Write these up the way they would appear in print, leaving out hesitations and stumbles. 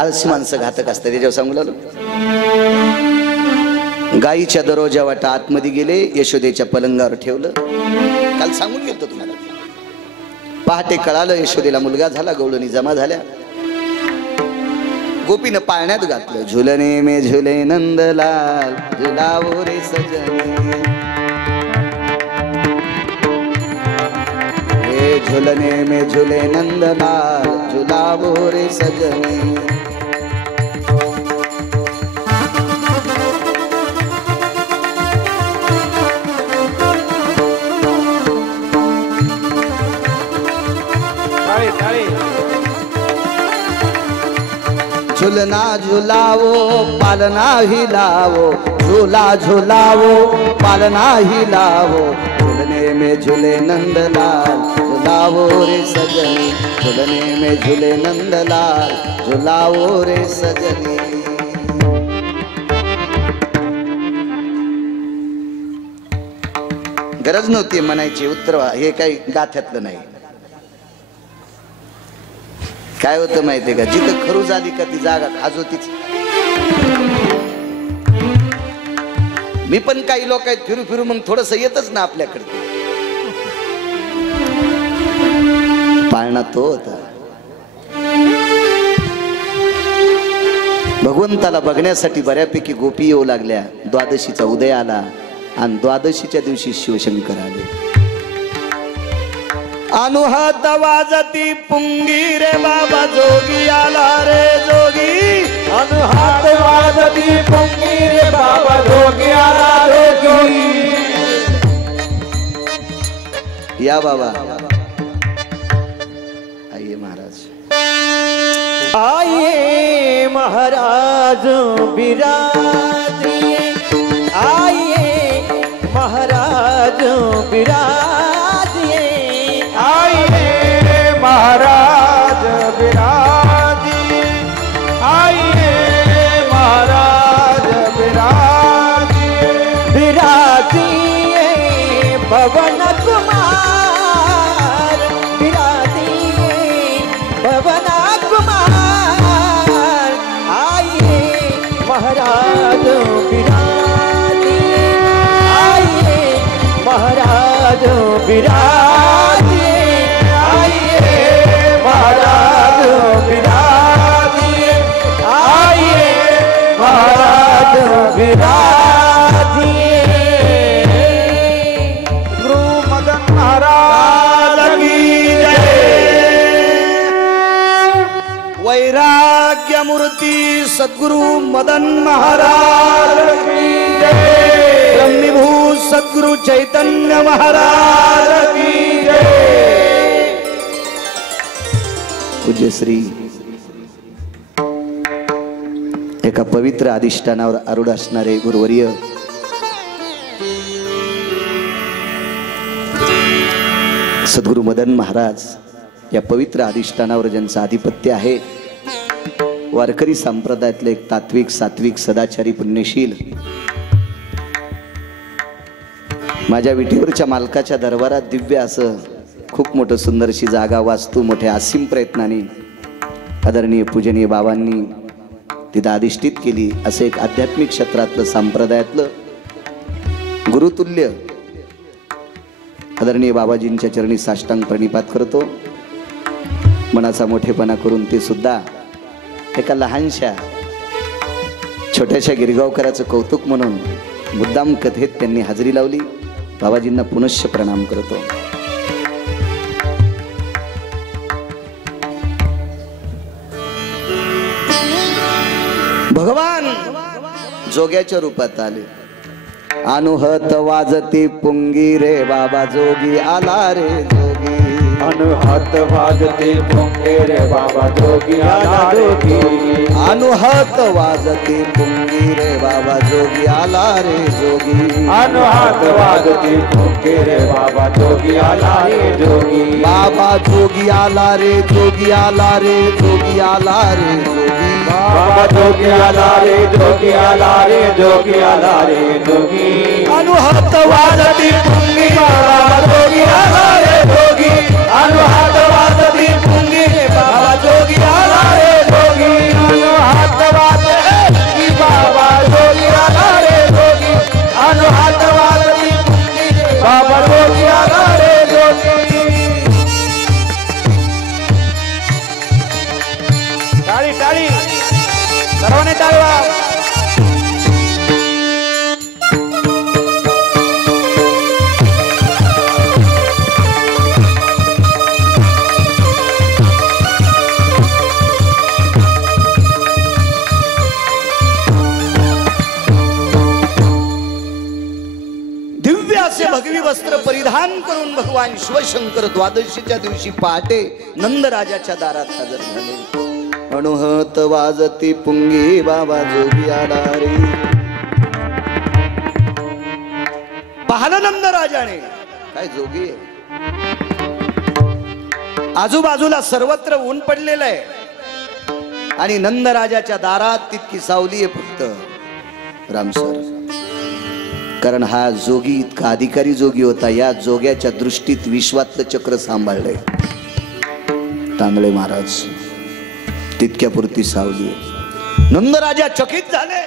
आळशी माणसं घातक असतात त्याच्यावर सांगू लागलो. गाईच्या दरवाजा वाटा आतमध्ये गेले, यशोदेच्या पलंगावर ठेवलं. काल सांगून गेलो तुम्हाला. पहाटे कळालं यशोदेला मुलगा झाला, गवळणी जमा झाल्या. गोपीनं पाळण्यात घातलं. झुलने में झुले नंदलाल झुलावो रे सजनी, हे झुलने में झुले नंदलाल झुलावो रे सजनी. झुलना झुलावो पालना हिलावो, झूला झुलावो पालना हिलावो, झुलने में झूले नंदलाल झुलावो रे सजनी, झुलने में झूले नंदलाल झुलावो रे सजनी. गरज नव्हती म्हणायची उत्तर, हे काही गाथ्यातलं नाही. काय होतं माहितीये का, जिथं खरूज आली का ती जागा खाजवतीच. मी पण काही लोक आहेत फिरू फिरू मग थोडस येतच ना आपल्याकडे. पाळणा तो होता. भगवंताला बघण्यासाठी बऱ्यापैकी गोपी येऊ लागल्या. द्वादशीचा उदय आला आणि द्वादशीच्या दिवशी शिवशंकर आले. अनुहात वाजती पुंगी रे बाबा जोगी आला रे जोगी, अनुहात वाजती पुंगी रे बाबा जोगी आला रे जोगी. या बाबा आइए महाराज, आइए महाराज बिराजिए, आइए महाराज बिराजिए, आइए महाराज बिराजिए, आइए महाराज बिराजिए, बिराजिए पवन कुमार, बिराजिए पवन कुमार, आइए महाराज बिराजिए, आइए महाराज बिराजिए, आइए महाराज बिराजिए, आइए महाराज बिराजिए. गुरु मदन महाराज की जय. वैराग्य मूर्ती सद्गुरु मदन महाराज की जय. ब्रह्मीभूत सद्गुरु चैतन्य महाराज की जय. पूज्य श्री एका पवित्र अधिष्ठानावर आरूढ असणारे गुरुवर्य सद्गुरु मदन महाराज या पवित्र अधिष्ठानावर ज्यांचं आधिपत्य आहे, वारकरी संप्रदायातले एक तात्विक सात्विक सदाचारी पुण्यशील, माझ्या विठीवरच्या मालकाच्या दरबारात दिव्य असं खूप मोठं सुंदरशी जागा वास्तू मोठ्या असीम प्रयत्नाने आदरणीय पूजनीय बाबांनी तिथं अधिष्ठित केली. असं एक आध्यात्मिक क्षेत्रातलं संप्रदायातलं गुरुतुल्य आदरणीय बाबाजींच्या चरणी साष्टांग प्रणिपात करतो. मनाचा मोठेपणा करून ते सुद्धा एका लहानशा छोट्याशा गिरगावकराचं कौतुक म्हणून मुद्दाम कथेत त्यांनी हजेरी लावली. बाबाजींना पुनश्च प्रणाम करतो. भगवान जोग्याच्या रूपात आले. अनुहत वाजती पुंगी रे बाबा जोगी आला रे जोगी, अनुहात वाजते पुंगी रे बाबा जोगी आला जोगी, अनुहात वाजती पुंगी रे बाबा जोगी आला रे जोगी, अनुहात वाजते पुंगी रे बाबा जोगी आला रे जोगी, बाबा जोगी आला रे जोगी आला रे जोगी आला रे जोगी, बाबा जोगी आला रे जोगी आला रे जोगी आला रे जोगी. अनुहात वाजती पुंगी बाबा जोगी आला रे जोगी, अनुहात वाजती पुंगी रे बाबा जोगी आला रे जोगी, टाळी टाळी सर्वांनी टाळी वाजवा. भगवी वस्त्र परिधान करून भगवान शिवशंकर द्वादशीच्या दिवशी पहाटे नंदराजाच्या दारात हजर झाले. अणुहत वाजती पुंगी बाबा जोगी आला रे. पाहलं नंदराजाने काय जोगी आहे. आजूबाजूला सर्वत्र ऊन पडलेलं आहे आणि नंदराजाच्या दारात तितकी सावली आहे फक्त रामसर. कारण हा जोगी इतका अधिकारी जोगी होता. या जोग्याच्या दृष्टीत विश्वातलं चक्र सांभाळलंय तांदळे महाराज. तितक्यापुरती सावली आहे. नंदराजा चकित झाले.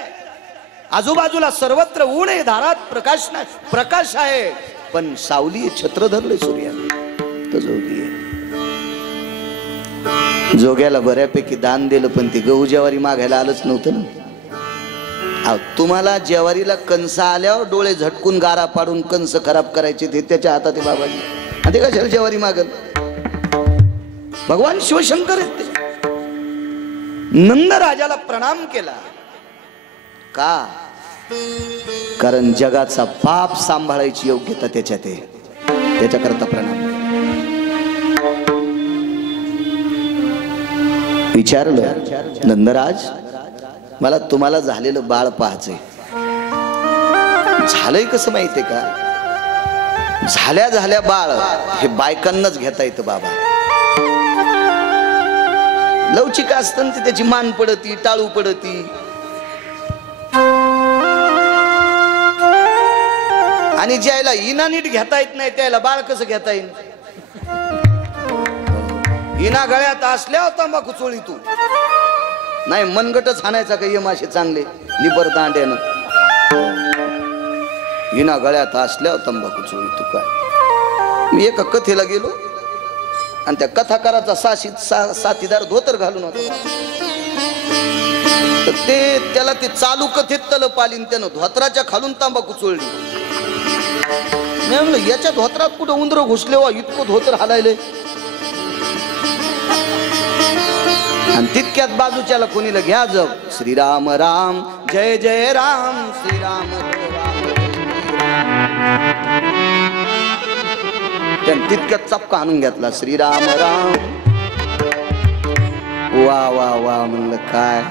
आजूबाजूला सर्वत्र ऊन आहे, दारात प्रकाश आहे, पण सावली आहे, छत्र धरले सूर्याने. तो जोगी आहे. जोग्याला बऱ्यापैकी दान दिलं, पण ती गहू ज्वारी मागायला आलंच नव्हतं ना. तुम्हाला ज्वारीला कंस आल्यावर डोळे झटकून गारा पाडून कंस खराब करायचे ते त्याच्या हातात आहे बाबाजी. आणि ते कशाला ज्वारी मागल. भगवान शिवशंकर आहेत ते. नंदराजाला प्रणाम केला का? कारण जगाचा पाप सांभाळायची योग्यता त्याच्यात आहे. त्याच्याकरता प्रणाम. विचारलं नंदराज, मला तुम्हाला झालेलं बाळ पाहायचंय. झालंय कसं माहितीये का? झाल्या झाल्या बाळ हे बायकांनाच घेता येतं बाबा. लवचिक असतं ते, त्याची मान पडती, टाळू पडती. आणि ज्याला इना नीट घेता येत नाही त्याला बाळ कसं घेता येईल? इना गळ्यात असल्यावर तंबाखू चोळी तू नाही, मनगटच हाणायचा काही मासे चांगले निबर दांड्यानं. हिना गळ्यात असल्यावर तंबाखू चोळी तू काय. मी एका कथेला गेलो आणि त्या कथाकाराचा साथीदार धोतर घालून होता. तर त्याला ते चालू कथेत तलप आली, त्यानं धोतराच्या खालून तंबाखू चोळली. मी म्हणलं याच्या धोतरात कुठं उंदर घुसले वा, इतकं धोतर हलायले. आणि तितक्यात बाजूच्याला कोणीला घ्या जप. श्रीराम राम जय जय राम, श्रीराम त्याने तितक्यात चपका आणून घेतला. श्रीराम राम. वा वा वा म्हणलं काय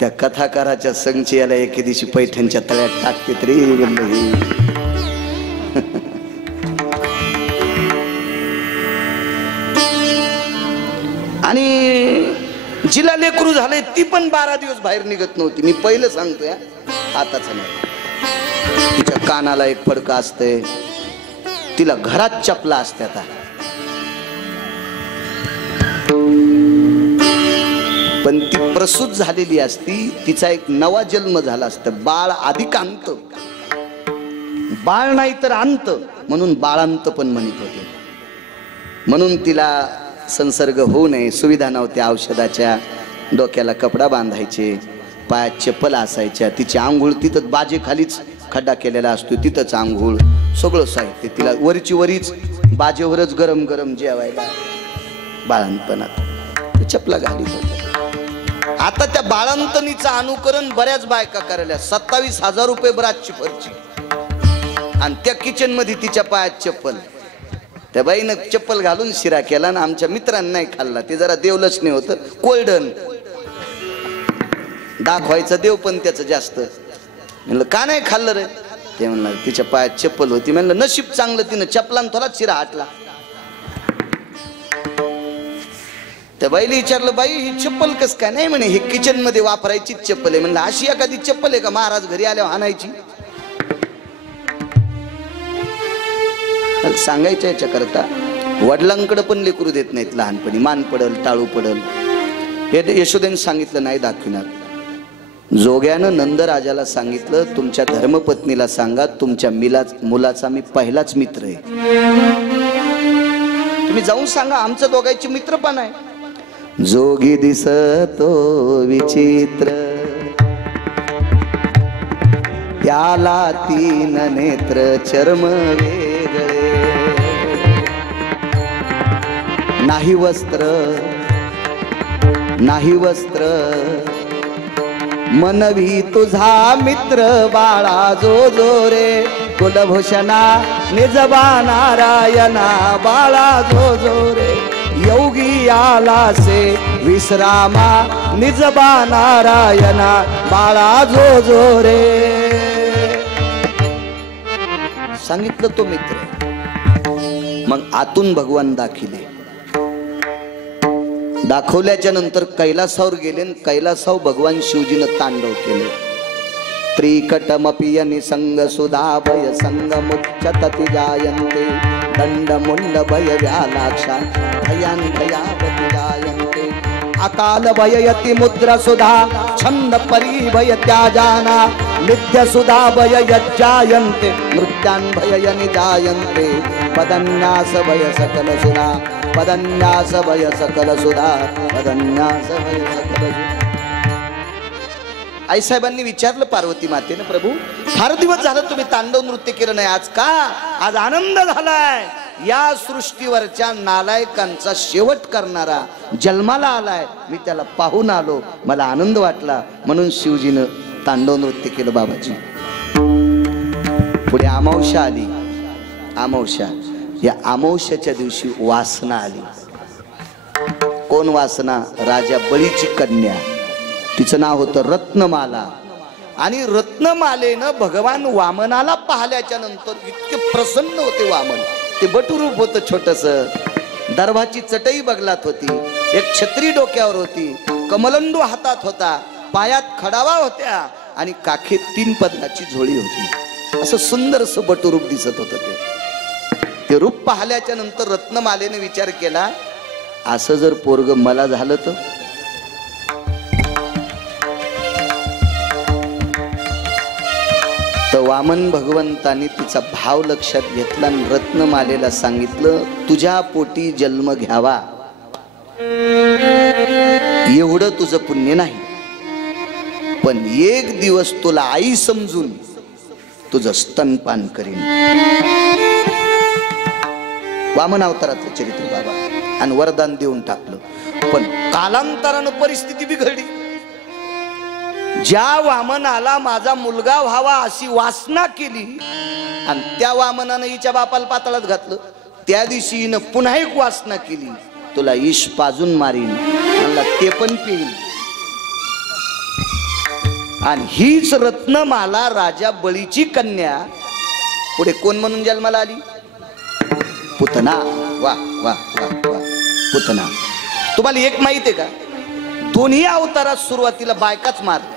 त्या कथाकाराच्या संगची याला एके दिवशी पैठणच्या तळ्यात टाकते तरी म्हणलं. आणि जिला लेकरू झाले ती पण 12 दिवस बाहेर निघत नव्हती. मी पहिलं सांगतोय, आताच नाही. तिच्या कानाला एक फडका असते, तिला घरात चपला असत्या. पण ती प्रसूत झालेली असती, तिचा एक नवा जन्म झाला असता. बाळ अधिक अंत, बाळ नाही तर अंत, म्हणून बाळांत पण म्हणत होते. म्हणून तिला संसर्ग होऊ नये सुविधा नव्हत्या औषधाच्या. डोक्याला कपडा बांधायचे, पायात चप्पल असायच्या. तिची आंघोळ तिथं बाजेखालीच खड्डा केलेला असतो, तिथंच आंघोळ, सगळं साहित्य. तिला वरची वरीच बाजेवरच गरम गरम जेवायला बाळंतपणात चपला घालीत होत्या. आता त्या बाळंतणीचं अनुकरण बऱ्याच बायका करायला. 27,000 रुपये बराचची फरची, आणि त्या किचन मध्ये तिच्या पायात चप्पल. त्या बाईनं चप्पल घालून शिरा केला ना. आमच्या मित्रांनी नाही खाल्ला, ते जरा देवलक्षणी होतं. कोल्डन दाखवायचं देव, पण त्याचं जास्त. म्हणलं का नाही खाल्लं रे? ते म्हणलं तिच्या पायात चप्पल होती. म्हणलं नशीब चांगलं, तिनं चपलान थोडाच शिरा हाटला. त्या बाईला विचारलं, बाई ही चप्पल कस काय? नाही म्हणे हे किचन मध्ये वापरायचीच चप्पल आहे. म्हणलं अशी एखादी चप्पल आहे का महाराज घरी आल्यावर आणायची? सांगायच्या याच्या करता वडिलांकडे पण लेकरू देत नाहीत लहानपणी. मान पडल, टाळू पडल. हे यशोदेने सांगितलं नाही दाखविणार. जोग्यानं नंदराजाला सांगितलं, तुमच्या धर्मपत्नीला सांगा तुमच्या मुलाचा मी पहिलाच मित्र आहे. तुम्ही जाऊन सांगा आमचं दोघांची मित्रपण आहे. जोगी दिसतो विचित्र, त्याला तीन नेत्र चर्म वेगळे, नाही वस्त्र नाही वस्त्र, मनवी तुझा मित्र बाळा जो जो रे, कुलभूषणा निजबा नारायणा बाळा जो जो रे, योगी आला से विश्रामा निजबा नारायणा बाळा जो जो रे. सांगितलं तो मित्र. मग आतून भगवान दाखवल्याच्या नंतर कैलासावर गेले. कैलासावर भगवान शिवजीनं तांडव केले. त्रिकटमपि निसंग सुधाभय संगमुच्चतति जायन्ते, दंड मुंड भय व्यालाक्षा भयान भयावति जायन्ते, अकाल भययति मुद्रा सुधा छंद परिभय त्याजाना, नित्य सुधा भय यज्जायन्ते मृत्यान भय निजायन्ते, पदन्यास भय सकल सुधा, पदन्यास भय सकल सुधा, पदन्यास भय सकल सुधा. आईसाहेबांनी विचारलं पार्वती मातेनं, प्रभू फार दिवस झालं तुम्ही तांडव नृत्य केलं नाही, आज का? आज आनंद झालाय. या सृष्टीवरच्या नालायकांचा शेवट करणारा जन्माला आलाय, मी त्याला पाहून आलो, मला आनंद वाटला, म्हणून शिवजीनं तांडव नृत्य केलं बाबाजी. पुढे अमावस्या आली. अमावस्या, या अमावस्याच्या दिवशी वासना आली. कोण वासना? राजा बळीची कन्या. तिचं नाव होतं रत्नमाला. आणि रत्नमालेनं भगवान वामनाला पाहिल्याच्या नंतर इतके प्रसन्न होते वामन. ते बटुरूप होतं छोटस, दर्भाची चटई बगलात होती, एक छत्री डोक्यावर होती, कमलंडू हातात होता, पायात खडावा होत्या आणि काखेत 3 पदराची झोळी होती. असं सुंदर असं बटुरूप दिसत होतं. ते रूप पाहिल्याच्या नंतर रत्नमालेने विचार केला, असं जर पोरग मला झालं तर वामन भगवंतांनी तिचा भाव लक्षात घेतला आणि रत्नमालेला सांगितलं, तुझ्या पोटी जन्म घ्यावा एवढं तुझं पुण्य नाही, पण एक दिवस तुला आई समजून तुझं स्तनपान करीन. वामन अवताराचं चरित्र बाबा. आणि वरदान देऊन टाकलं. पण कालांतरानं परिस्थिती बिघडली. ज्या वामनाला माझा मुलगा व्हावा अशी वासना केली आणि त्या वामनानं हिच्या बापाला पाताळात घातलं, त्या दिवशी हिनं पुन्हा एक वासना केली, तुला इश पाजून मारीन, मला ते पण पिईन. आणि हीच रत्नमाला राजा बळीची कन्या पुढे कोण म्हणून जन्माला आली? पुतना. वा वा वा वा, पुतना. तुम्हाला एक माहित आहे का, दोन्ही अवतारात सुरुवातीला बायकाच मारल्या.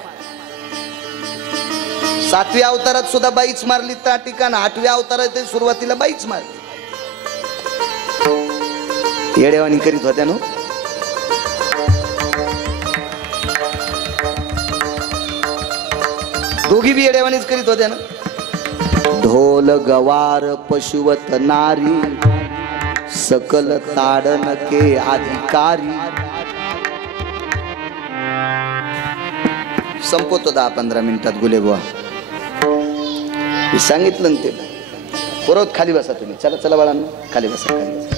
7व्या अवतारात सुद्धा बाईच मारली त्या ठिकाणी, 8व्या अवतारात सुरुवातीला बाईच मारली. येडेवाणी करीत होत्या ना. दोघी बी येडेवाणीच करीत होत्या ना. ढोल गवार पशुवत नारी, सकल ताडनके अधिकारी. संपवतो 10-15 मिनिटात गुलेबुवा. मी सांगितलं ना ते. परत खाली बसा तुम्ही. चला चला बाळांनो, खाली बसा, खाली बसा.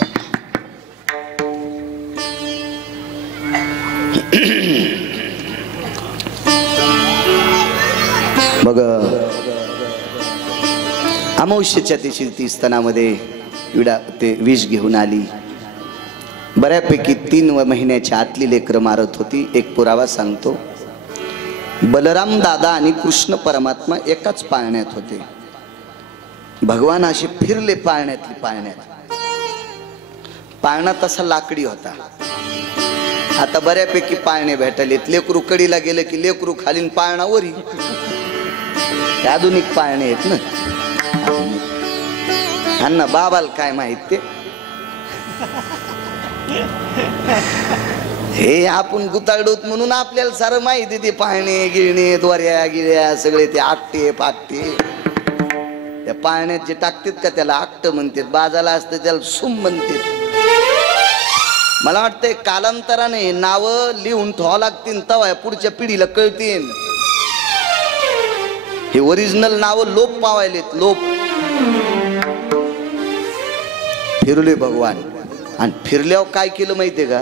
मग अमावस्येच्या दिवशी ती स्तनामध्ये ते विष घेऊन आली. बऱ्यापैकी 3 महिन्याच्या आतली लेकरं मारत होती. एक पुरावा सांगतो. बलराम दादा आणि कृष्ण परमात्मा एकाच पाळण्यात होते. भगवान असे फिरले पाळण्यातली पाळण्यात. पाळणा तसा लाकडी होता. आता बऱ्यापैकी पाळणे भेटलेत. लेकरू कडीला गेले की लेकरू खालीन पाळणा वरी. आधुनिक पाळणे आहेत ना. ह्यांना बाबाला काय माहित ते. हे आपण गुताडूत म्हणून आपल्याला सारं माहिती. ते पाळणे गिळणे द्वाऱ्या गिळ्या सगळे ते आकटे पाकटे. त्या पाळण्यात जे टाकतात का त्याला आकट म्हणतात. बाजाला असतं त्याला सुम म्हणतात. मला वाटतंय कालांतराने नाव लिहून ठेवावं लागतील, तवा पुढच्या पिढीला कळतील. हे ओरिजिनल नाव लोप पावायलेत, लोप. फिरले भगवान, आणि फिरल्यावर काय केलं माहितीये का?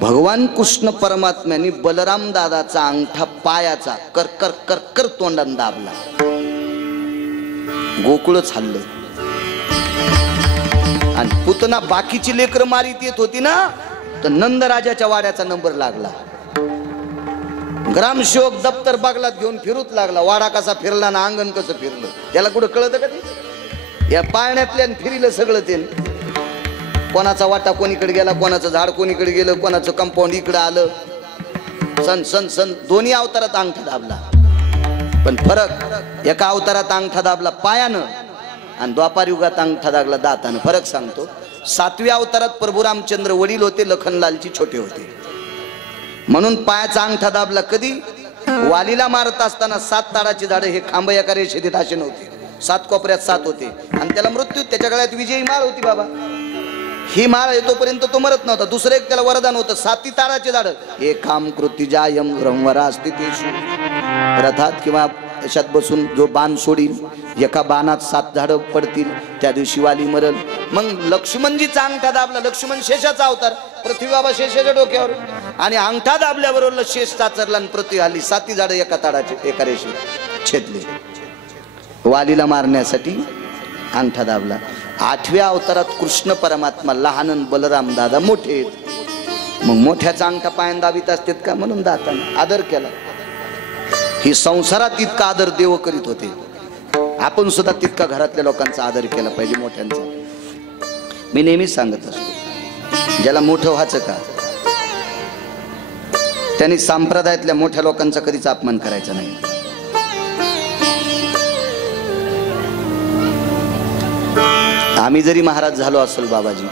भगवान कृष्ण परमात्म्याने बलराम दादाचा अंगठा पायाचा कर कर कर कर तोंडाने दाबला. गोकुळच हल्लं. आणि पुतना बाकीची लेकरं मारीत येत होती ना, तर नंदराजाच्या वाड्याचा नंबर लागला. ग्रामसेवक दप्तर बागलात घेऊन फिरूच लागला. वाडा कसा फिरला ना अंगण कसं फिरलं त्याला कुठं कळतं का ते? या पाळण्यातल्या फिरिलं सगळं ते. कोणाचा वाटा कोणीकडे गेला, कोणाचं झाड कोणीकडे गेलं, कोणाचं कंपाऊंड इकडे आलं. सन सन सन दोन्ही अवतारात अंगठा दाबला. पण फरक, एका अवतारात अंगठा दाबला पायानं आणि द्वापार युगात अंगठा दाबला दातानं. फरक सांगतो. 7व्या अवतारात प्रभू रामचंद्र वडील होते, लखनलालची छोटे होते, म्हणून पायाचा अंगठा दाबला. कधी? वालीला मारत असताना 7 ताडाची झाडं हे खांब एका रेषेत असे नव्हते, 7 कोपऱ्यात 7 होते आणि त्याला मृत्यू. त्याच्या गळ्यात विजयी माळ होती बाबा. ही माळ येतोपर्यंत तो मरत नव्हता. दुसरं एक त्याला वरदान होतं, 7 ताडाचे झाड. हे काम कृतिजायम ब्रह्मरा स्थितेषु, रथात किंवा यशात बसून जो बाण सोडील, एका बाणात 7 झाडं पडतील, त्या दिवशी वाली मरल. मग लक्ष्मणजीचा अंगठा दाबला. लक्ष्मण शेषाचा अवतार, पृथ्वी बाबा शेषाच्या डोक्यावर, आणि अंगठा दाबल्याबरोबर शेष चाचरला आणि पृथ्वी आली. 7 झाडं एका ताडाचे एका रेषेत छेदले. वालीला मारण्यासाठी अंगठा दाबला. 8व्या अवतारात कृष्ण परमात्मा लहान, बलराम दादा मोठे. मग मोठ्याचा अंगठा पायान दाबीत असतात का? म्हणून दाताने आदर केला. ही संसारात इतका आदर देव करीत होते. आपण सुद्धा तितका घरातल्या लोकांचा आदर केला पाहिजे, मोठ्यांचा. मी नेहमीच सांगत असतो, ज्याला मोठं व्हायचं का त्यांनी संप्रदायातल्या मोठ्या लोकांचा कधीच अपमान करायचा नाही. आम्ही जरी महाराज झालो असेल बाबाजी,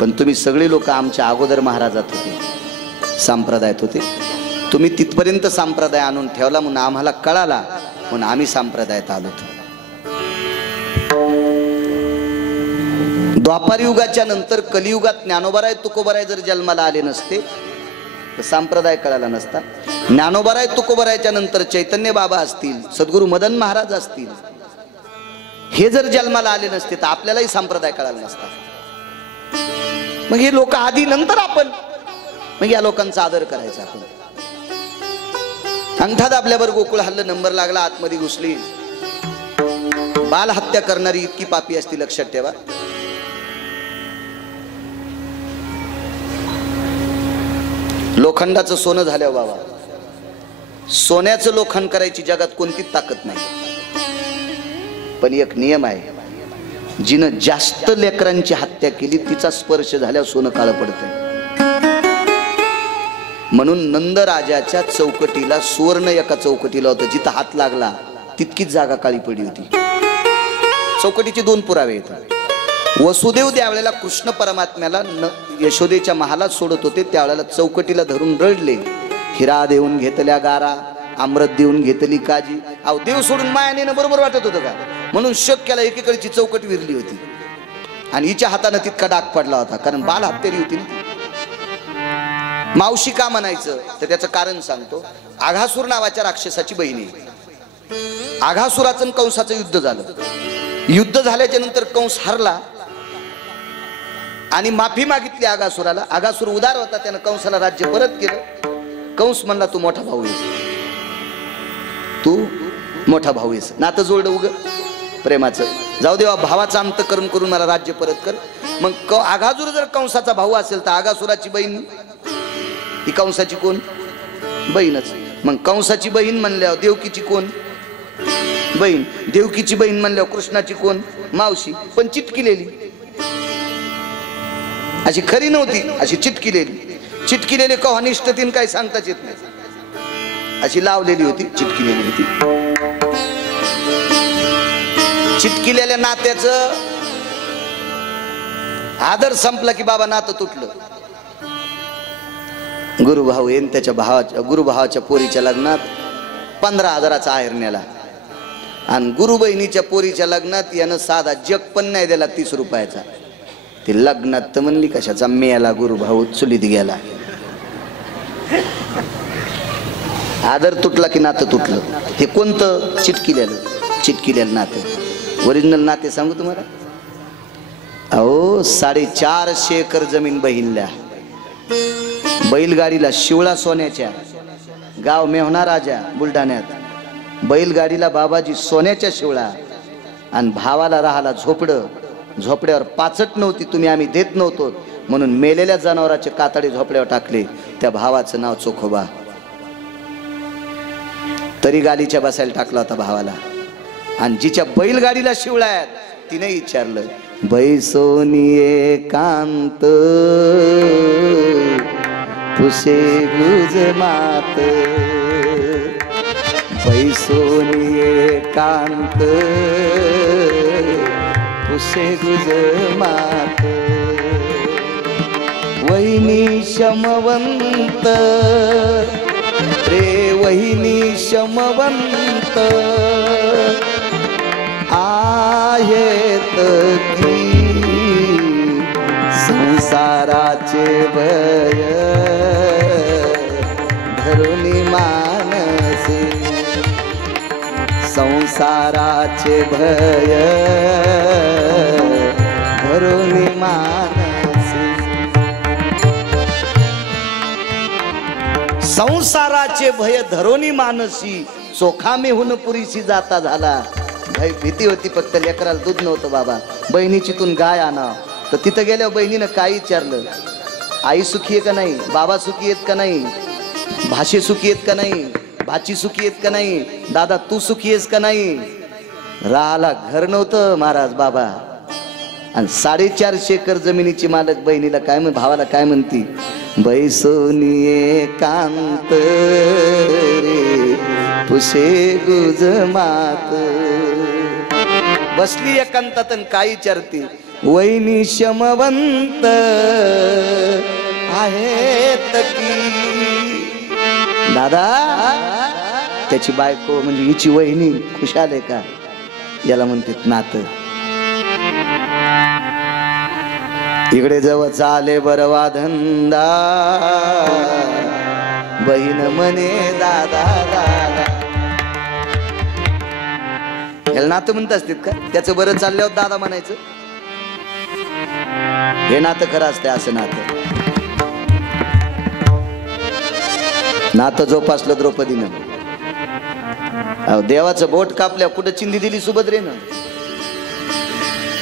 पण तुम्ही सगळे लोक आमच्या अगोदर महाराजात होते, संप्रदायात होते. तुम्ही तिथपर्यंत संप्रदाय आणून ठेवला म्हणून आम्हाला कळाला, म्हणून आम्ही संप्रदायात आलो. द्वापार युगाच्या नंतर कलियुगात ज्ञानोबाराय तुकोबाराय जर जन्माला आले नसते तर संप्रदाय कळाला नसता. ज्ञानोबाराय तुकोबारायच्या नंतर चैतन्य बाबा असतील, सद्गुरू मदन महाराज असतील, हे जर जन्माला आले नसते तर आपल्यालाही संप्रदाय कळाला नसता. मग हे लोक आधी नंतर आपण, मग या लोकांचा आदर करायचा आपण. अंगठा दाबल्यावर गोकुळ हल्लं, नंबर लागला, आतमध्ये घुसली. बाल हत्या करणारी इतकी पापी असती, लक्षात ठेवा. लोखंडाचं सोनं झाल्यावर बाबा, सोन्याचं लोखंड करायची जगात कोणतीच ताकद नाही. पण एक नियम आहे, जिनं जास्त लेकरांची हत्या केली तिचा स्पर्श झाल्यावर सोनं काळं पडतं. म्हणून नंदराजाच्या चौकटीला सुवर्ण एका चौकटीला होतं, जिथं हात लागला तितकीच जागा काळी पडली होती. चौकटीचे 2 पुरावे येतात. वसुदेव त्यावेळेला कृष्ण परमात्म्याला यशोदेच्या महालात सोडत होते, त्यावेळेला चौकटीला धरून रडले. हिरा देऊन घेतल्या गारा, अमृत देऊन घेतली काजी. अहो, देव सोडून माया नेणं बरोबर वाटत होतं का? म्हणून शक केला, एकीकडची चौकट विरली होती आणि हिच्या हाताने तितका डाग पडला होता, कारण बाल हत्यारी होती. मावशी का म्हणायचं तर त्याचं कारण सांगतो. आघासूर नावाच्या राक्षसाची बहिणी. आघासुराचं कंसाचं युद्ध झालं. युद्ध झाल्याच्या नंतर कंस हरला आणि माफी मागितली आघासुराला. आघासूर उदार होता, त्यानं कंसाला राज्य परत केलं. कंस म्हणला, तू मोठा भाऊ आहेस, तू मोठा भाऊ आहेस. नातं जोडलं उग प्रेमाचं. जाऊ देवा, भावाचा अंतःकरण करून मला राज्य परत कर. मग आघासूर जर कंसाचा भाऊ असेल तर आघासुराची बहीण ही कंसाची कोण? बहीणच. मग कंसाची बहीण म्हणल्यावर देवकीची कोण? बहीण. देवकीची बहीण म्हणल्यावर कृष्णाची कोण? मावशी. पण चिटकिलेली, अशी खरी नव्हती, अशी चिटकिलेली. चिटकिलेली का अनिष्टतीन काय सांगताच येत नाही, अशी लावलेली होती, चिटकिलेली होती. चिटकिलेल्या नात्याचं आदर संपला की बाबा नातं तुटलं. गुरुभाऊ येईन त्याच्या भावाच्या, गुरुभावाच्या पोरीच्या लग्नात 15,000चा आहेर नेला आणि गुरु बहिणीच्या पोरीच्या लग्नात यानं साधा जग पण नाही दिला 30 रुपयाचा. ते लग्नात तर म्हणली कशाचा मेला गुरु भाऊ चुलीत गेला. आदर तुटला की नातं तुटलं. हे कोणतं चिटकिलेलं नातं. ओरिजिनल नाते सांगू तुम्हाला. अहो 450 एकर जमीन बहिणल्या. बैलगाडीला शिवळा सोन्याच्या. गाव मेहना राजा बुलढाण्यात. बैलगाडीला बाबाजी सोन्याच्या शिवळा. आणि भावाला राहाला झोपडं. झोपड्यावर पाचट नव्हती, तुम्ही आम्ही देत नव्हतो म्हणून मेलेल्या जनावराचे कातडे झोपड्यावर टाकले. त्या भावाचं नाव चोखोबा. तरी गालीच्या बसायला टाकला होता भावाला. आणि जिच्या बैलगाडीला शिवळा आहेत तिने विचारलं, बैसोनिये कांत पुसे गुज मात. बैसोनिये कांत पुसे गुज मात. वहिनी शमवंत रे वहिनी शमवंत आहेत की संसाराचे भय धरुनी मानसी. संसाराचे भय धरुनी मानसी. संसाराचे भय धरोनी मानसी. चोखामेहून पुरीशी जाता झाला. भीती होती फक्त लेकराला दूध नव्हतं बाबा. बहिणीची तून गाय आणा. तर तिथं गेल्यावर बहिणीनं काय विचारलं, आई सुखी आहे का नाही, बाबा सुखी आहेत का नाही, भाषे सुखी आहेत का नाही, भाची सुखी आहेत का नाही, दादा तू सुखी आहेस का नाही. राहाला घर नव्हतं महाराज बाबा. आणि 450 एकर जमिनीची मालक बहिणीला काय भावाला काय म्हणती, बैसोनिये कांत रे पुसे गुज मात. बसली एकांतात काय विचारते, वहिनी शमवंत आहेत की. दादा त्याची बायको म्हणजे हिची वहिनी खुशाल आहे का, याला म्हणतात नातं. इकडे जवळ चाले बरवा धंदा बहीण म्हणे दादा दादा. याला नातं म्हणत असतात का, त्याचं बरं चालल्यावर दादा म्हणायचं. हे नातं खरं असते. असं नातं जोपासलं द्रौपदीनं. देवाचं बोट कापल्या कुठं चिंधी दिली सुभद्रेनं.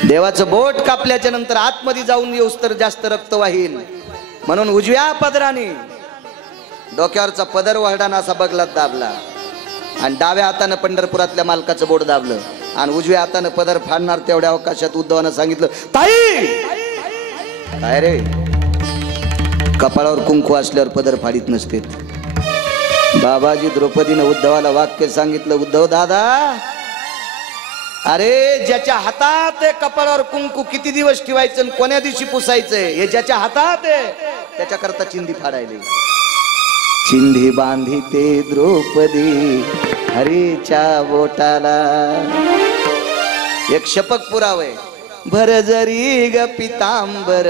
देवाचं बोट कापल्याच्या नंतर आतमध्ये जाऊन येऊस तर जास्त रक्त वाहील म्हणून उजव्या पदराने डोक्यावरचा पदर वहडाना असा बगलात दाबला. आणि डाव्या हातानं पंढरपुरातल्या मालकाचं बोट दाबलं. आणि उजव्या हातानं पदर फाडणार तेवढ्या अवकाशात उद्धवानं सांगितलं, ताई काय रे, कपाळावर कुंकू असल्यावर पदर फाडीत नसते. बाबाजी द्रौपदीनं उद्धवाला वाक्य सांगितलं, उद्धव दादा अरे ज्याच्या हातात आहे कपाळावर कुंकू किती दिवस ठेवायचं आणि कोण्या दिवशी पुसायचंय हे ज्याच्या हातात आहे त्याच्याकरता चिंधी फाडायली. चिंधी बांधी ते द्रौपदी हरीच्या बोटाला. एक शपक पुरावय, भर जरी ग पितांबर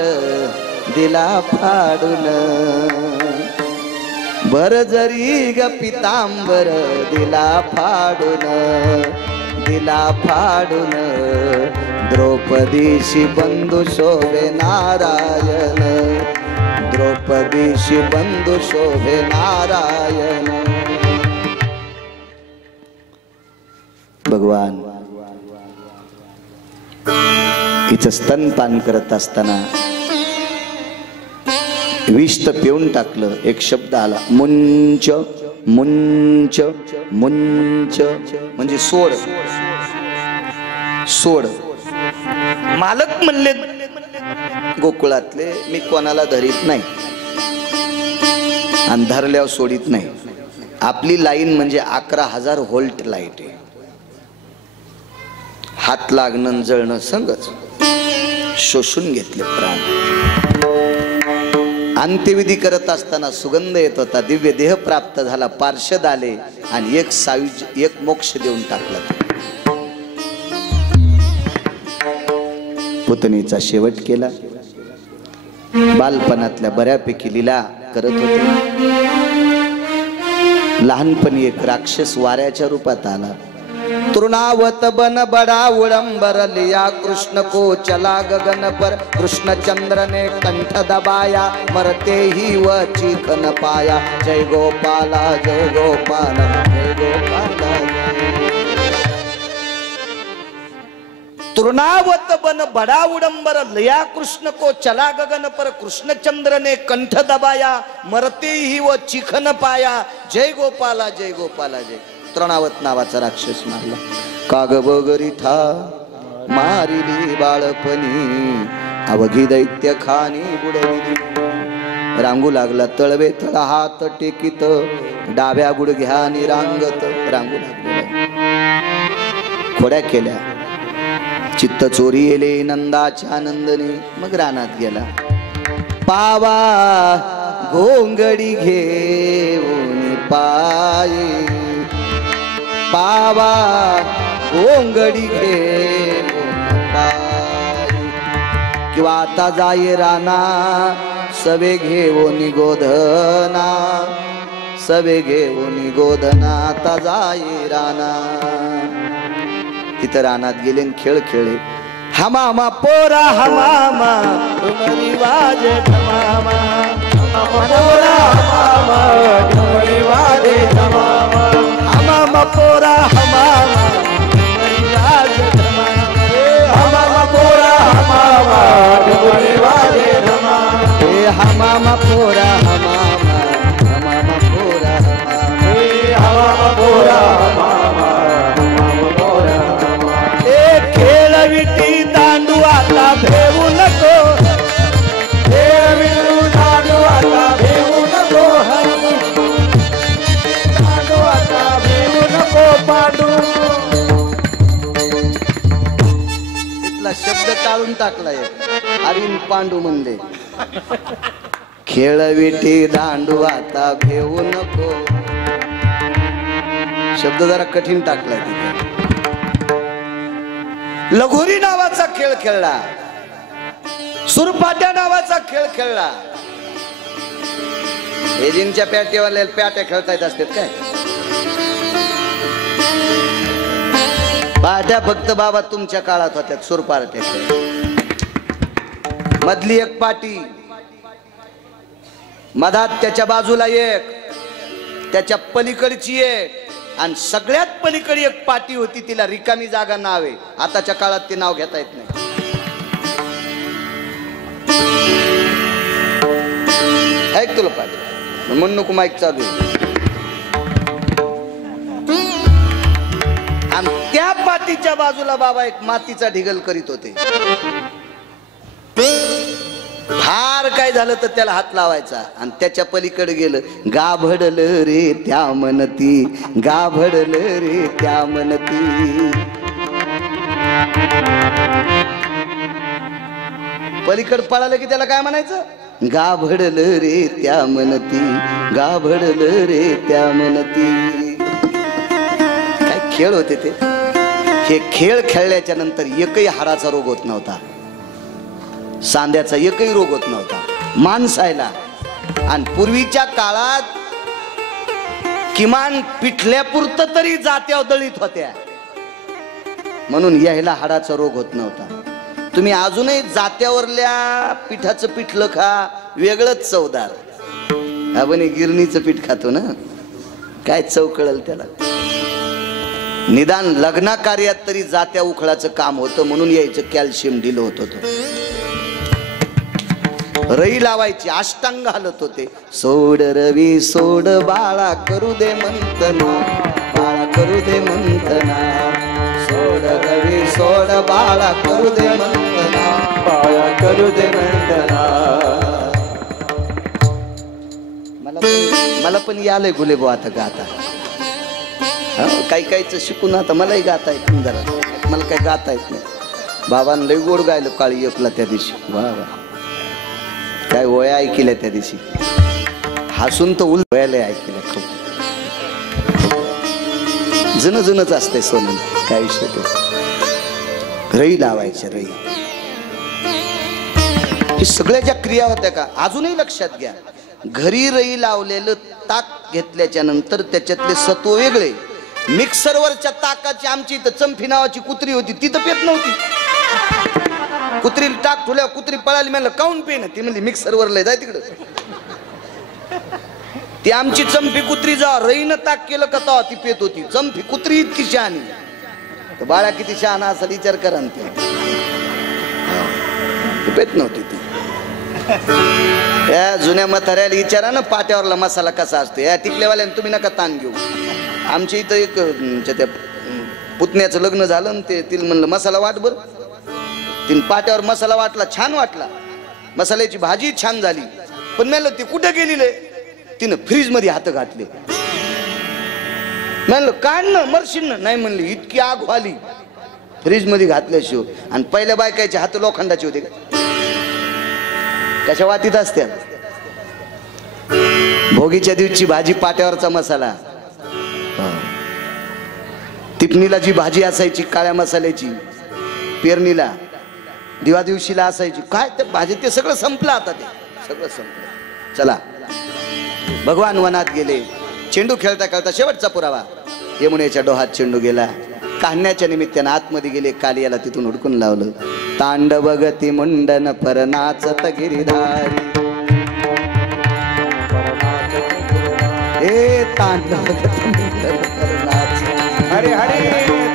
दिला फाडून. भर जरी ग पितांबर दिला फाडून. दिला फाडून द्रौपदीशी बंधू शोभे नारायण. द्रौपदीशी बंधू शोभे नारायण. भगवान हिचं स्तनपान करत असताना विष तर पिऊन टाकलं. एक शब्द आला, मुंच मुंच मुंच म्हणजे सोड सोड. मालक म्हणले गोकुळातले, मी कोणाला धरीत नाही आणि धरल्यावर सोडित नाही. आपली लाईन म्हणजे 11,000 व्होल्ट लाईट आहे. हात लागणं जळणं संगच. शोषून घेतले प्राण. अंत्यविधी करत असताना सुगंध येत होता. दिव्य देह प्राप्त झाला. पार्षद आले आणि एक मोक्ष देऊन टाकला. पुतणीचा शेवट केला. बालपणातल्या बऱ्यापैकी लीला करत होते. लहानपणी एक राक्षस वाऱ्याच्या रूपात आला. तृणावत बन बडा उडंबर लिया कृष्ण को चला गगन पर. कृष्ण चंद्र ने कंठ दबाया मरते ही व चीखन पाया. जय गोपाला जय गोपाला जय गोपाला. तृणावत बन बड़ा उडंबर लिया कृष्ण को चला गगन पर. कृष्ण चंद्र ने कंठ दबाया मरते ही वो चिखन पाया. जय गोपाला जय गोपाला जय. तृणावत नावाचा राक्षस मारला. काग बगरी ठा मारिली बाळपणी अवघी दैत्य खानी बुडविली. रांगू लागला तळवे तळ हात टेकीत डाव्या गुडघ्यानी रांगत. रांगू लागलेला खोड्या केल्या. चित्त चोरी येले नंदाच्या नंदनी. मग रानात गेला. पावा घोंगडी घेऊन पायी. पावा घोंगडी घेऊन पायी. किंवा आता जाये राना सवे घेऊन गोधना. सवे घेऊन गोधना आता जाये राना. तिथं रानात गेले खेळ खेळले. हमामा पोरा हमामा ठुमरी वाजे धमामा. पोरा हमामा ठुमरी वाजे धमामा. हमामा पोरा हमामा ठुमरी वाजे धमामा. हमामा पोरा हमामा ठुमरी वाजे धमामा. हमामा पोरा हमामा हमामा पोरा हमामा. हमामा पोरा हमामा. खेळविटी दांडू आता भेऊ नको. खेळविटी दांडू आता भेऊ नको. हरी दांडू आता भेऊ नको पांडू. इथला शब्द टाळून टाकलाय. अरिन पांडू म्हणले. खेळविटी दांडू आता भेऊ नको. शब्द जरा कठीण टाकलाय तिथे. लगोरी नावाचा खेळ खेळला. सुरपाट्या नावाचा खेळ खेळला. एजिंगच्या पॅटेवाले पॅट्या खेळता येत असतात काय. पाट्या फक्त बाबा तुमच्या काळात होत्या. सुरपाट्या मधली एक पाटी, मधात त्याच्या बाजूला एक, त्याच्या पलीकडची एक, आणि सगळ्यात पलीकडे एक पाटी होती. तिला रिकामी जागा नाव आहे. आताच्या काळात ते नाव घेता येत नाही. ऐक तुला पाटी म्हणून नको माईक चालू आहे. आणि त्या पाटीच्या बाजूला बाबा एक मातीचा ढिगल करीत होते. फार काय झालं तर त्याला हात लावायचा. आणि त्याच्या पलीकडे गेलं. गाभडलं रे त्या मनती. गाभडलं रे त्या मनती. पलीकड पळालं की त्याला काय म्हणायचं. गाभडलं रे त्या मनती. गाभडलं रे त्या मनती. काय खेळ होते ते. हे खेळ खेळल्याच्या नंतर एकही हाडाचा रोग होत नव्हता. सांध्याचा एकही रोग होत नव्हता माणसायला. आणि पूर्वीच्या काळात किमान पिठल्यापुरतं तरी जात्या दळीत होत्या. म्हणून यायला हाडाचा रोग होत नव्हता. तुम्ही अजूनही जात्यावरल्या पिठाचं पिठलं खा. वेगळंच चवदार. आपण गिरणीचं पीठ खातो ना. काय चव कळल त्याला. निदान लग्ना कार्यात तरी जात्या उखळाचं काम होतं. म्हणून यायचं कॅल्शियम दिलं होतं. रई लावायची. अष्टांग घालत होते. सोड रवी सोड बाळा करू दे मंथना. बाळा करू दे मंथना. सोड रवी सोड बाळा करू दे मंथना. बाळा करू दे मंथना. मला पण यालय गुलेबो आता गाता. काही काहीच शिकून आता मलाही गाता येत नाही. जरा मला काही गाता येत नाही. बाबांना लय गोड गायलं काळी एकला त्या दिवशी. वा वा. काय वया ऐकल्या त्या दिवशी. हसून तर उल वयाला ऐकल्या खूप. जुनं जुनच असते सोनं. काय विषय ते. रई लावायचे. रई हे सगळ्या ज्या क्रिया होत्या का अजूनही लक्षात घ्या. घरी रई लावलेलं ताक घेतल्याच्या नंतर त्याच्यातले सत्व वेगळे. मिक्सरवरच्या ताकाची आमची इथं चंफी नावाची कुत्री होती, ती तर पेत नव्हती. कुत्रीला टाक ठेवल्यावर कुत्री पळाली, म्हणलं काऊन पे ना, ती म्हणली मिक्सरवर लय जाय तिकडं. ती आमची चंपी कुत्री जा रईनं ताक केलं का तेव्हा ती पेत होती. चंपी कुत्री इतकी शहाणी, तर बाळा किती शहाणा असा विचार करा ना. ती पेत नव्हती. ती या जुन्या म्हाताऱ्याला विचारा ना पाट्यावरला मसाला कसा असतो. या टिकलेवाल्याने तुम्ही नका ताण घेऊ. आमच्या इथं एक त्या पुतण्याचं लग्न झालं ना, ते तिला म्हणलं मसाला वाट बर. तिने पाट्यावर मसाला वाटला, छान वाटला, मसाल्याची भाजी छान झाली. पण म्हणलं ती कुठे गेलेले, तिनं फ्रीज मध्ये हात घातले. म्हणलं काढ ना मरशील ना. नाही म्हणली, इतकी आग व्हाली फ्रीज मध्ये घातल्याशिवाय. आणि पहिल्या बायकाचे हात लोखंडाचे होते का, कशा वातीत असत्या. भोगीच्या दिवशी भाजी पाट्यावरचा मसाला, तिपणीला जी भाजी असायची काळ्या मसाल्याची, पेरणीला दिवा दिवशीला असायची, काय त्या भाजी ते सगळं संपलं. आता ते सगळं संपलं. चला भगवान वनात गेले. चेंडू खेळता खेळता शेवटचा पुरावा, यमुनेच्या डोहात चेंडू गेला. काढण्याच्या निमित्तानं आतमध्ये गेले. कालियाला तिथून हुडकून लावलं. तांडवगती मुंडन परनाचत गिरिधारी. हे तांडवगती मुंडन परनाच, हरे हरे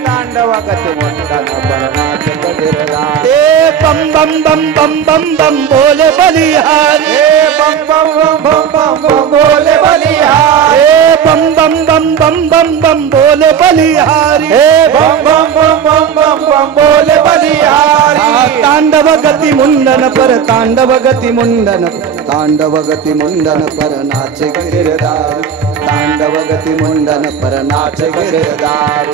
तांडवगती मुंडन परनाचत गिरिधारी. ए बम बम बम बम बम बम बोले बलिहारी. हे बम बम बम बम बम बोले बलिहारी. ए बम बम बम बम बम बम बोले बलिहारी. हे बम बम बम बम बम बोले बलिहारी. तांडवगती मुंडन पर, तांडवगती मुंडन, तांडवगती मुंडन पर नाच गिरदार. तांडवगती मुंडन पर नाच गिरदार.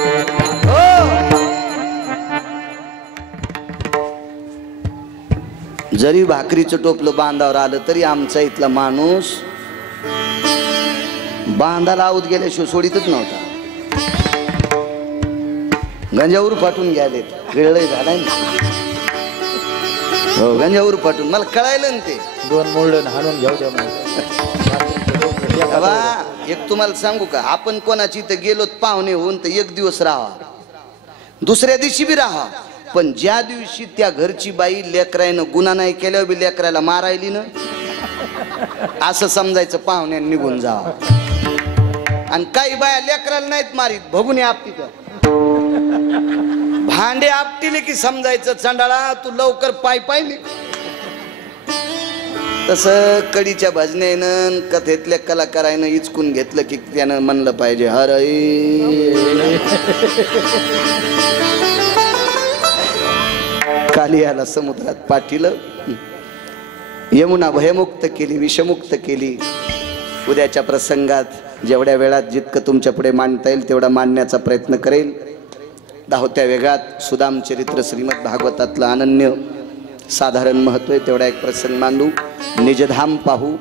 जरी भाकरीचं टोपलं बांधावर आलं तरी आमचा इथला माणूस बांधाला आऊत गेल्याशिवाय सोडीतच नव्हता. गंजावर फाटून गेले, वेळही झालाय ना. हो गंजावर फाटून, मला कळायलं ना ते. दोन मुळण हाणून घेऊ द्या. एक तुम्हाला सांगू का, आपण कोणाची इथं गेलो पाहुणे होऊन तर एक दिवस राहा, दुसऱ्या दिवशी बी राहा. पण ज्या दिवशी त्या घरची बाई लेकरायनं गुन्हा नाही केल्यावर बी लेकरायला मारायली ना, असं समजायचं पाहुण्याने निघून जावं. आणि काही बाया लेकराला नाहीत मारीत, भगुनी आपटी भांडे आपटीले की समजायचं चंडाळा तू लवकर पाय पाय निघ. तसं कडीच्या भजनेनं कथेतल्या कलाकारानं इचकून घेतलं की त्यानं म्हणलं पाहिजे हरे. कालियाला समुद्रात पाठीलं, यमुना भयमुक्त केली, विषमुक्त केली. उद्याच्या प्रसंगात जेवढ्या वेळात जितकं तुमच्या पुढे मांडता येईल तेवढा मांडण्याचा प्रयत्न करेल. दाहोत्या वेगात सुदाम चरित्र श्रीमद भागवतातलं अनन्य साधारण महत्व आहे तेवढा एक प्रसंग मांडू. निजधाम पाहू,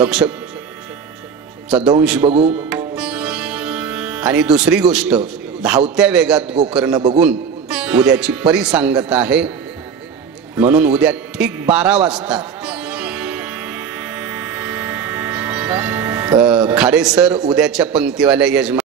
तक्षकचा दंश बघू. आणि दुसरी गोष्ट, धावत्या वेगात गोकर्ण बघून उद्याची परिसंगत आहे. म्हणून उद्या ठीक 12 वाजता खाडे सर उद्याच्या पंक्तीवाल्या यजमान